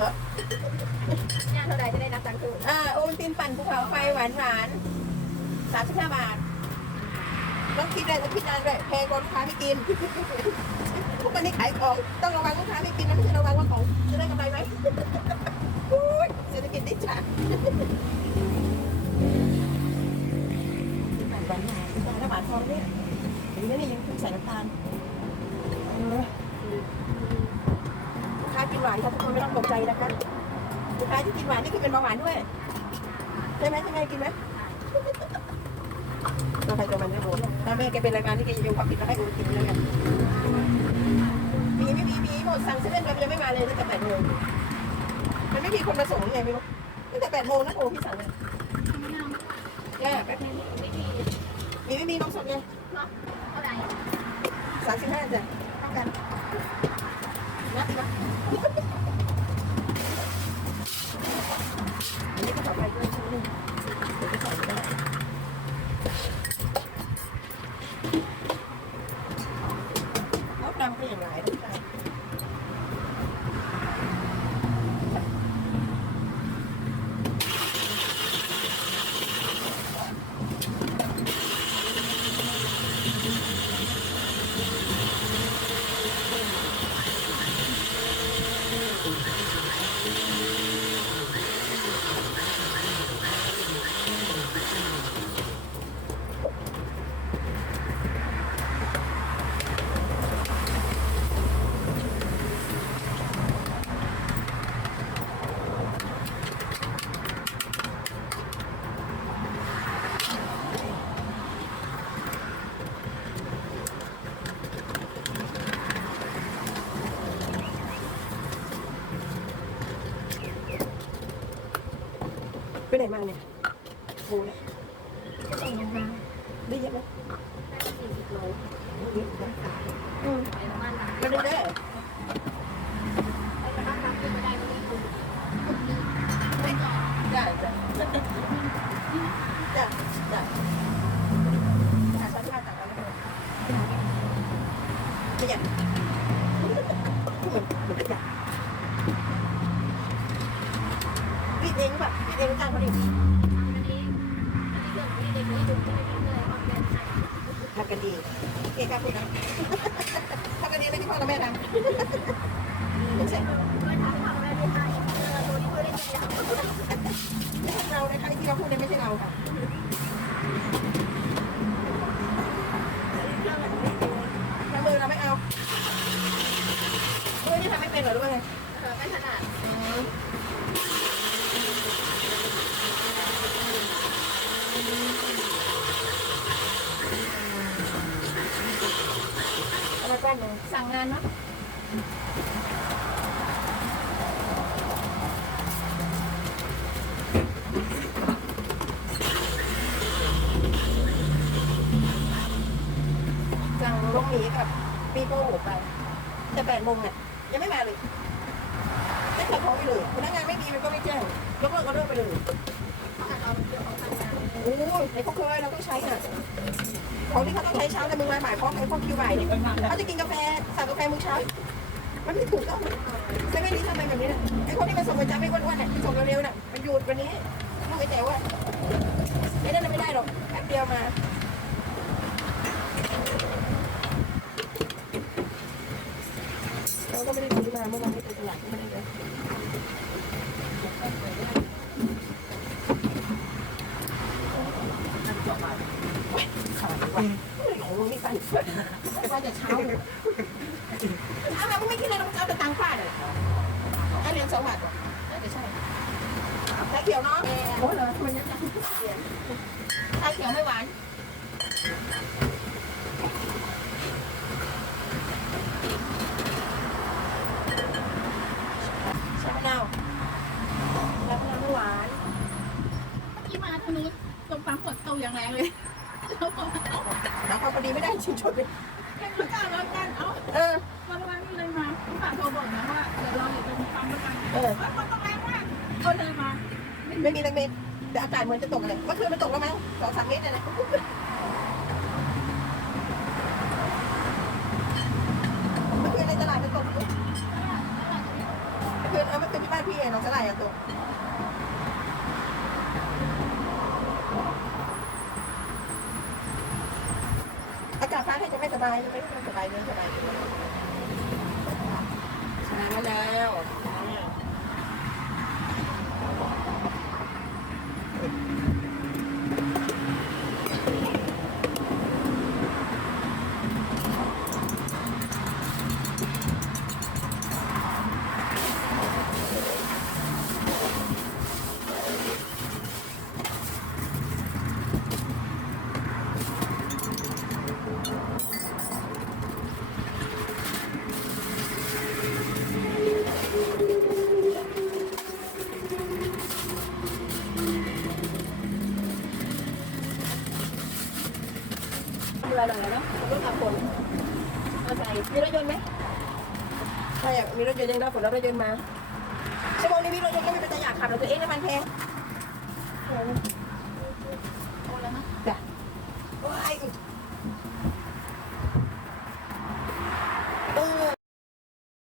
เหรอย่างเท่าไรจะได้นับตังค์ถูกอ่าโอวัลตินปั่นภูเขาไฟหวานหวานสามสิบห้าบาทต้องคิดเลยต้องคิดนานด้วยแพงกว่าลูกค้าไม่กินทุกวันนี้ขายของต้องระวังลูกค้าไม่กินนะไม่ใช่ระวังว่าของจะได้กำไรไหมอุ๊ยเศรษฐกิจดิฉันปั่นหวานหวานหวานแล้วหวานทองเนี่ยอย่างนี้นี่ยังใส่น้ำตาลเออลูก ค้ากินหวานค่ะทุกคนไม่ต้องตกใจนะคะลูกค้าที่กินหวานนี่คือเป็นเบาหวานด้วยใช่ไหมใช่ไหมกินไหมตัวใครตัวมันนะโบถ้าแม่แกเป็นรายการที่แกยังความผิดมาให้โอกินแล้วกันมีไม่มีมีหมดสั่งเซเว่นเรายังไม่มาเลยตั้งแต่แปดโมงมันไม่มีคนมาส่งไงไม่รู้ตั้งแต่แปดโมงนะโอ้พี่สั่งเลยแย่แป๊บนึงมีไม่มีนมสดไงเท่าไรสามสิบห้าจ้ะเท่ากัน นับดีปะอั นนี้ก็ต่อไปด้วยใช่ไหมเดี๋ยวจ เองแบบเองจ้างเขาดิอันดีเรื่องที่เด็กนี้ดูที่ไม่ได้เลยความเป็นไทำกันดีเก่งครับพูดนะทำกันดีไม่ที่พ่อและแม่ทำไม่ใช่เคยทำความอะไรในไทยเออตัวนี้เคยได้ยินแล้วไม่ใช่เรานะคะที่เราพูดเนี่ยไม่ใช่เราค่ะทำมือเราไม่เอามือนี่ทำไม่เป็นเหรอรู้ไหมไม่ถนัด อะไรแป้นเลย สั่งงานเนาะสั่งลงหมีกับปีโป้ไปแต่แปดโมงเนี่ยยังไม่มาเลยไม่เคยพร้อมไปเลยพนักงานไม่มีมันก็ไม่แจ้งยกเลิกก็เลิกไปเลยเราเกี่ยวกับทำงาน โอ้ยในเขาเคยเราต้องใช้อะของที่เขาต้องใช้เช้าแต่มึงมาบ่ายพร้อมไอ้พวกคิวบ่ายเนี่ยเขาจะกินกาแฟสั่งกาแฟมึงเช้า มันไม่ถูกต้องใช่ไหมนี่ทำไมแบบนี้เนี่ยไอ้คนที่มาส่งประจำไอ้อ้วนๆเนี่ยส่งเร็วๆน่ะมันหยุดวันนี้ลูกไอ้แจ๋วอะไอ้นั่นไม่ได้หรอกแป๊บเดียวมาเราก็ไม่ได้ซื้อมาเมื่อวานไม่ไปตลาดก็ไม่ได้เลย ขายไปของมึงนี่สั่นว่าจะเช้าเลยอ้าวมึงไม่คิดเลยต้องเอาแต่ตังค์ป้าเลยไอ้เรียนสวัสดิ์น่าจะใช่ชาเขียวเนาะโอ้เหรอทำไมยังชาเขียวไม่หวานชามะนาวชามะนาวไม่หวานที่มาทางนู้นตรงปั๊มกดตรงอย่างแรงเลย แล้วพอแล้วพอดีไม่ได้ชิมชนเลยแค่รู้จักแล้วกันเอ้าเออวันวันนี้เลยมาพี่ฝากโทรบอกนะว่าเดี๋ยวเราอยู่ตรงปั๊มแล้วกันเออแล้วคนตรงแรงมากก็เลยมา ไม่มีแรงเมนแต่อากาศเหมือนจะตกเลยเมื่อคืนมันตกแล้วมั้งสองสามเมตรเลยนะเมื่อคืนในตลาดมันตกอยู่เมื่อคืนเอาขึ้นที่บ้านพี่เองน้องสลายอะตัวอากาศ ฟ้าให้จะไม่สบายจะไม่สบายเนื้อสบายชนะมาแล้ว เรือหน่อยนะรถขับฝนเอาใส่มีรถยนต์ไหมใช่อะมีรถยนต์ยังได้ฝนแล้วรถยนต์มาชั่วโมงนี้มีรถยนต์ก็ไม่เป็นตัวอยากขับรถตัวเองน้ำมันแพง